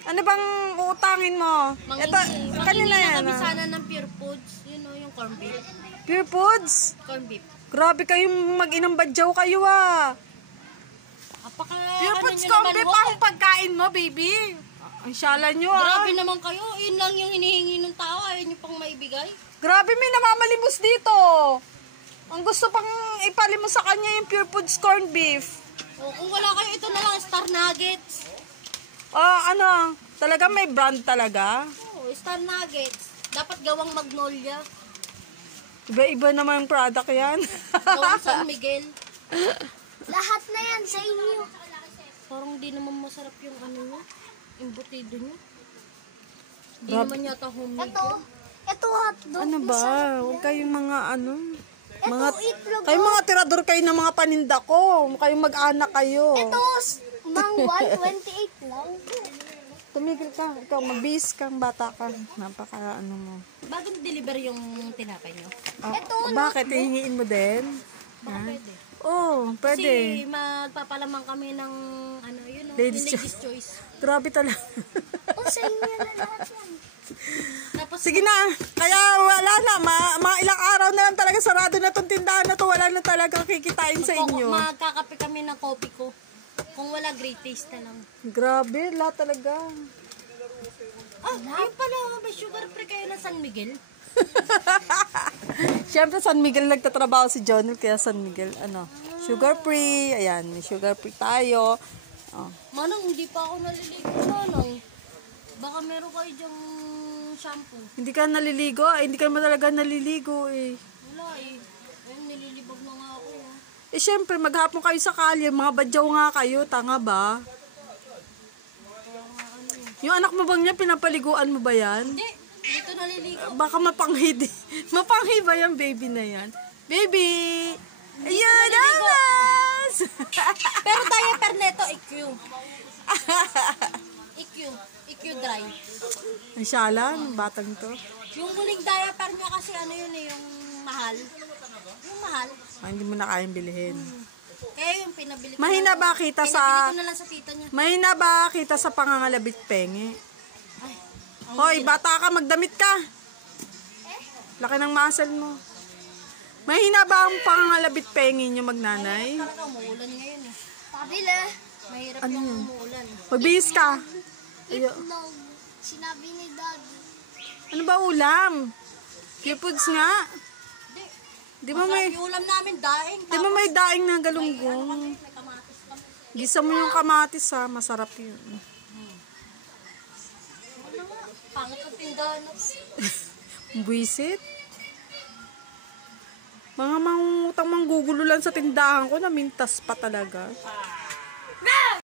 Ano bang uutangin mo? Ito, kanina yan. Kami sana ng Pure Foods. You know, yung corn beef. Pure Foods? Corn beef. Grabe kayong mag-inang badyaw kayo Pure Foods corn beef ang pagkain mo, baby. Ang syala nyo Grabe naman kayo. Yun lang yung hinihingi ng tao. Ayaw nyo pang maibigay. Grabe, may namamalimos dito. Ang gusto pang ipalimos sa kanya yung Pure Foods corn beef. O, kung wala kayo, ito na lang, Star Nuggets. Ano? Talaga may brand talaga? Oo, Star Nuggets. Dapat gawang Magnolia. Iba-iba naman yung product yan. Gawang San Miguel. Lahat na yan sa inyo. Parang di naman masarap yung ano nyo. Yung butido nyo. Di naman yata homemade. Ito hotdog. Ano ba? Huwag kayong mga mga, itlog. kayong mga tirador kayo ng mga paninda ko. Kayong mag-anak kayo. Ito, mangwal, 28 lang. Tumigil ka. Ikaw, magbihis kang bata ka. Napaka mo. Bagong deliver yung tinapay nyo. Bakit? Hihingiin mo din? Pwede. Pwede. Kasi magpapalamang kami ng Ladies' Ladies' Choice. Grabe talaga. Sa inyo na lahat yan. Tapos, Sige na. Kaya wala na. Mga ilang araw na lang talaga sarado na itong tindahan na to. Wala na talaga kikitain sa inyo. magkakape kami ng coffee ko. Kung wala, great taste na lang. Grabe. Lahat talaga. Ayun pala, may sugar free kayo ng San Miguel. Siyempre, San Miguel nagtatrabaho si Jonel. Kaya San Miguel, sugar free. Ayan, may sugar free tayo. Manong, hindi pa ako naliligo, Manong. Baka meron kayo dyang shampoo. Hindi ka naliligo? Hindi ka naman talaga naliligo eh. Wala eh. Ayun, nililibog na nga ako. Siyempre, maghapon kayo sa kalye. Mga badyaw nga kayo. Tanga ba? Yung anak mo bang niya, pinapaliguan mo ba yan? Hindi, dito naliligo. Baka mapanghi din. Mapanghi ba yan, baby na yan? Baby! Ayun, amas! Pero diaper neto, EQ. EQ dry. Ang syala, ng batang to. Yung huling diaper niya kasi yun eh, yung mahal. Yung mahal. Hindi mo na kayang bilhin. Kaya yung pinabili ko. Mahina ba kita sa... Pinabili ko na lang sa tita niya. Mahina ba kita sa pangangalabit penge? Ay, Hoy, bata ka, magdamit ka. Laki ng muscle mo. Mahina ba ang pangangalabit penge nyo, magnanay? talaga umuulan ngayon eh. Pabila. Mahirap Ano yung yun? umuulan. Magbihis ka. Itlog. Sinabi ni Daddy. Ano ba ulam? Pure Foods nga. Di ba may... Yung ulam namin, daing. Di ba may daing na galunggong? May kamatis kami. Gisa mo yung kamatis ha, masarap yun. Ano nga? Pangit ang tindahan. Buisit. Mga mangutang manggugulo lang sa tindahan ko, namintas pa talaga.